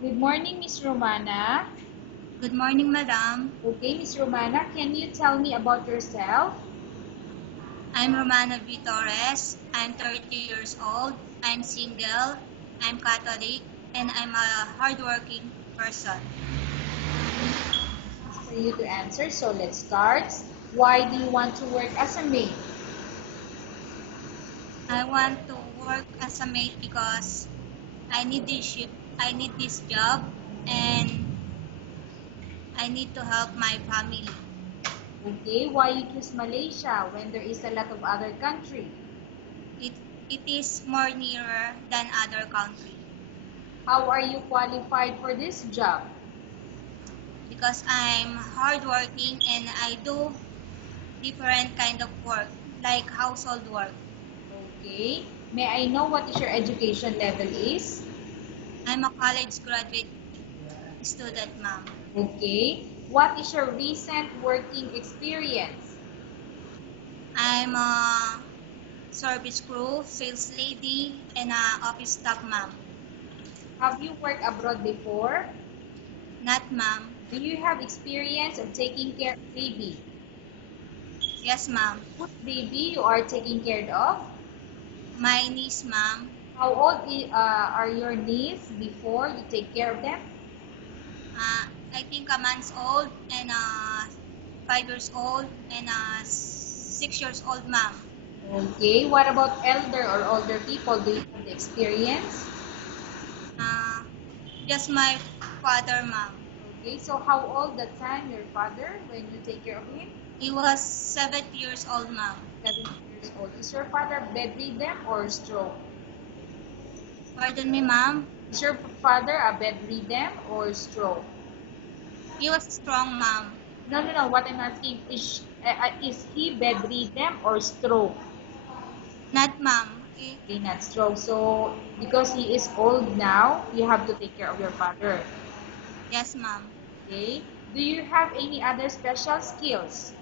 Good morning, Miss Romana. Good morning, madam. Okay, Miss Romana, can you tell me about yourself? I'm Romana V. Torres. I'm 30 years old. I'm single. I'm Catholic. And I'm a hardworking person. For you to answer, so let's start. Why do you want to work as a maid? I want to work as a maid because I need this ship. I need this job and I need to help my family. Okay, why you choose Malaysia when there is a lot of other country? It, it is more nearer than other country How are you qualified for this job? because I'm hardworking and I do different kind of work like household work. Okay, may I know what is your education level is? I'm a college graduate student, ma'am. Okay, what is your recent working experience? I'm a service crew, sales lady, and a office staff, ma'am. Have you worked abroad before? Not, ma'am. Do you have experience of taking care of baby? Yes, ma'am. Whose baby you are taking care of? My niece, ma'am. How old are your niece before you take care of them? I think a month old and 5 years old and 6 years old, ma'am. Okay, what about elder or older people? Do you have the experience? Uh, just my father, ma'am. Okay, so how old that time your father when you take care of him? He was 7 years old, ma'am. 7 years old. Is your father bedridden or stroke? Pardon me, ma'am. Is your father a bedridden or stroke? He was strong, ma'am. No, no, no. What I'm asking is he bedridden or stroke? Not, ma'am. Okay, not stroke. So because he is old now, you have to take care of your father. Yes, ma'am. Okay. Do you have any other special skills?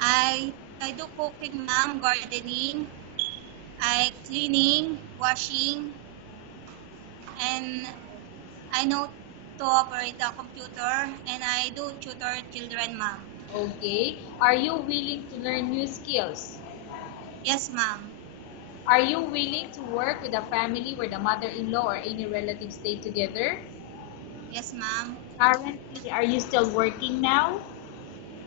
I do cooking, ma'am, gardening, I cleaning, washing, and I know to operate a computer, and I do tutor children, ma'am. Okay. Are you willing to learn new skills? Yes, ma'am. Are you willing to work with a family where the mother-in-law or any relatives stay together? Yes, ma'am. Currently, are you still working now?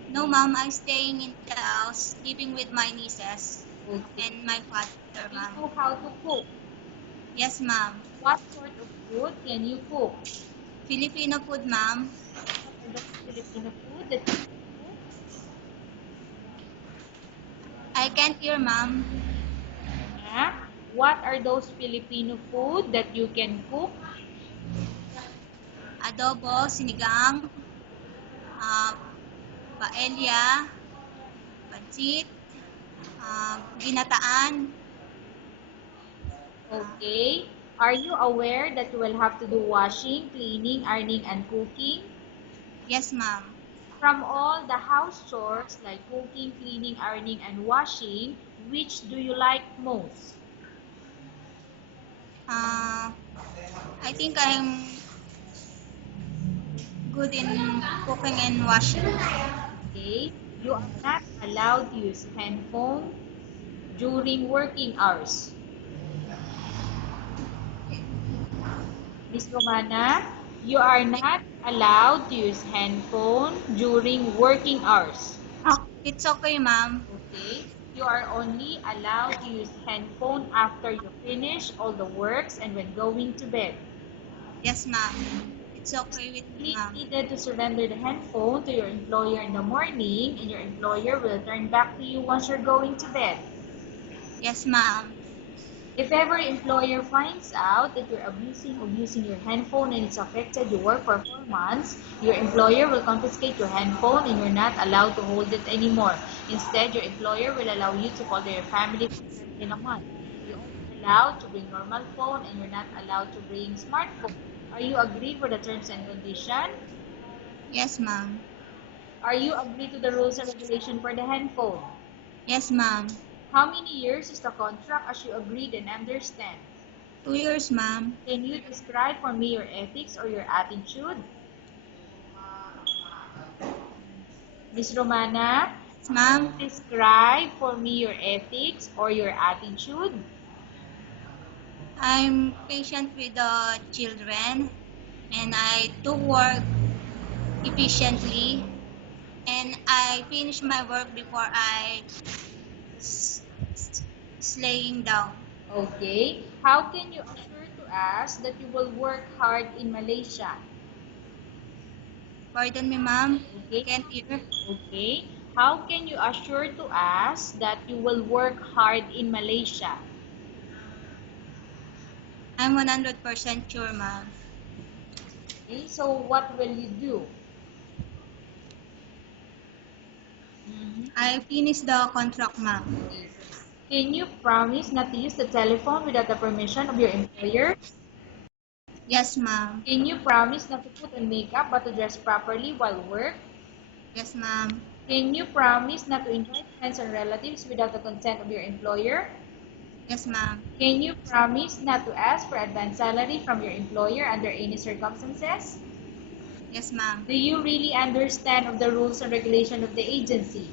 No, ma'am, I'm staying in the house, living with my nieces Okay. and my father, Do you ma'am. know how to cook? Yes, ma'am. What sort of food can you cook? Filipino food, ma'am. What are those Filipino food that you can cook? I can't hear, ma'am. Yeah. What are those Filipino food that you can cook? Adobo, sinigang, uh, paella, pancit, ginataan. Okay. Are you aware that you will have to do washing, cleaning, ironing, and cooking? Yes, ma'am. From all the house chores like cooking, cleaning, ironing, and washing, which do you like most? Uh, I think I'm good in cooking and washing. Okay. You are not allowed to use handphone during working hours. Miss Romana, you are not allowed to use handphone during working hours. It's okay, ma'am. Okay? You are only allowed to use handphone after you finish all the works and when going to bed. Yes, ma'am. It's okay with me, Only ma'am. needed to surrender the handphone to your employer in the morning and your employer will turn back to you once you're going to bed. Yes, ma'am. If ever employer finds out that you're abusing or using your handphone and it's affected your work for 4 months, your employer will confiscate your handphone and you're not allowed to hold it anymore. Instead, your employer will allow you to call your family in a month. You're only allowed to bring normal phone and you're not allowed to bring smartphone. Are you agree for the terms and condition? Yes, ma'am. Are you agree to the rules and regulation for the handphone? Yes, ma'am. How many years is the contract as you agreed and understand? 2 years, ma'am. Can you describe for me your ethics or your attitude? Miss Romana, Yes, ma'am. describe for me your ethics or your attitude. I'm patient with the children and I do work efficiently and I finish my work before I laying down. Okay. How can you assure to us that you will work hard in Malaysia? Pardon me, ma'am. Okay. Can't hear. Okay. How can you assure to us that you will work hard in Malaysia? I'm 100% sure, ma'am. Okay. So what will you do? Mhm. I finished the contract, ma'am. Okay. Can you promise not to use the telephone without the permission of your employer? Yes, ma'am. Can you promise not to put on makeup but to dress properly while work? Yes, ma'am. Can you promise not to invite friends or relatives without the consent of your employer? Yes, ma'am. Can you promise not to ask for advance salary from your employer under any circumstances? Yes, ma'am. Do you really understand of the rules and regulation of the agency?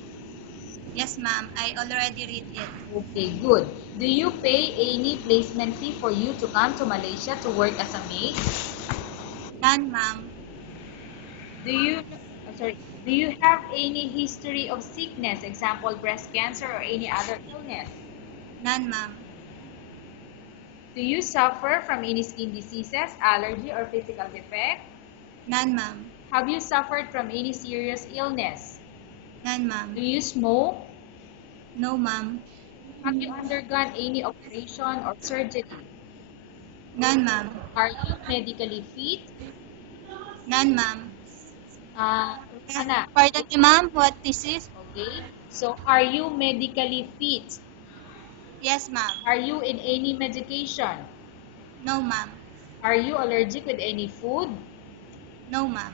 Yes, ma'am. I already read it. Okay, good. Do you pay any placement fee for you to come to Malaysia to work as a maid? None, ma'am. Do you, sorry, do you have any history of sickness, example breast cancer or any other illness? None, ma'am. Do you suffer from any skin diseases, allergy or physical defect? None, ma'am. Have you suffered from any serious illness? None, Do ma'am. you smoke? No, ma'am. Have you undergone any operation or surgery? None, ma'am. Are you medically fit? None, ma'am. Rosana, Pardon me, ma'am. What this is? okay. So, are you medically fit? Yes, ma'am. Are you in any medication? No, ma'am. Are you allergic with any food? No, ma'am.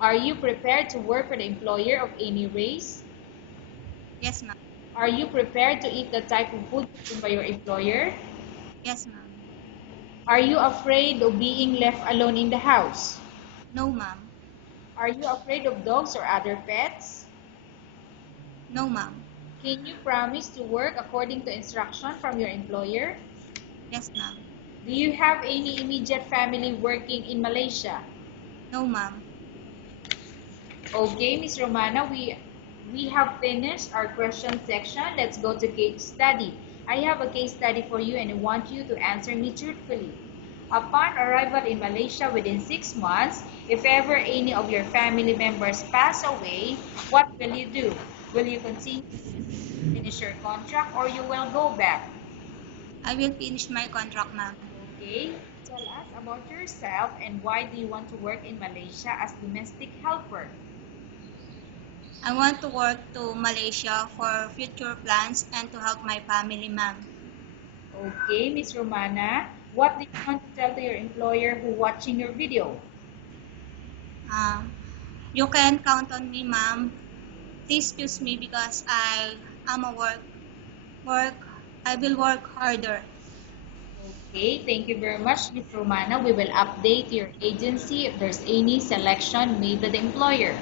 Are you prepared to work for the employer of any race? Yes, ma'am. Are you prepared to eat the type of food given by your employer? Yes, ma'am. Are you afraid of being left alone in the house? No, ma'am. Are you afraid of dogs or other pets? No, ma'am. Can you promise to work according to instruction from your employer? Yes, ma'am. Do you have any immediate family working in Malaysia? No, ma'am. Okay, Miss Romana, we have finished our question section. Let's go to case study. I have a case study for you and I want you to answer me truthfully. Upon arrival in Malaysia within 6 months, if ever any of your family members pass away, what will you do? Will you continue to finish your contract or you will go back? I will finish my contract, ma'am. Okay, tell us about yourself and why do you want to work in Malaysia as domestic helper? I want to work to Malaysia for future plans and to help my family, ma'am. Okay, Miss Romana, what do you want to tell to your employer who watching your video? Um, you can count on me, ma'am. Please choose me because I am a work. I will work harder. Okay, thank you very much, Miss Romana. We will update your agency if there's any selection made by the employer.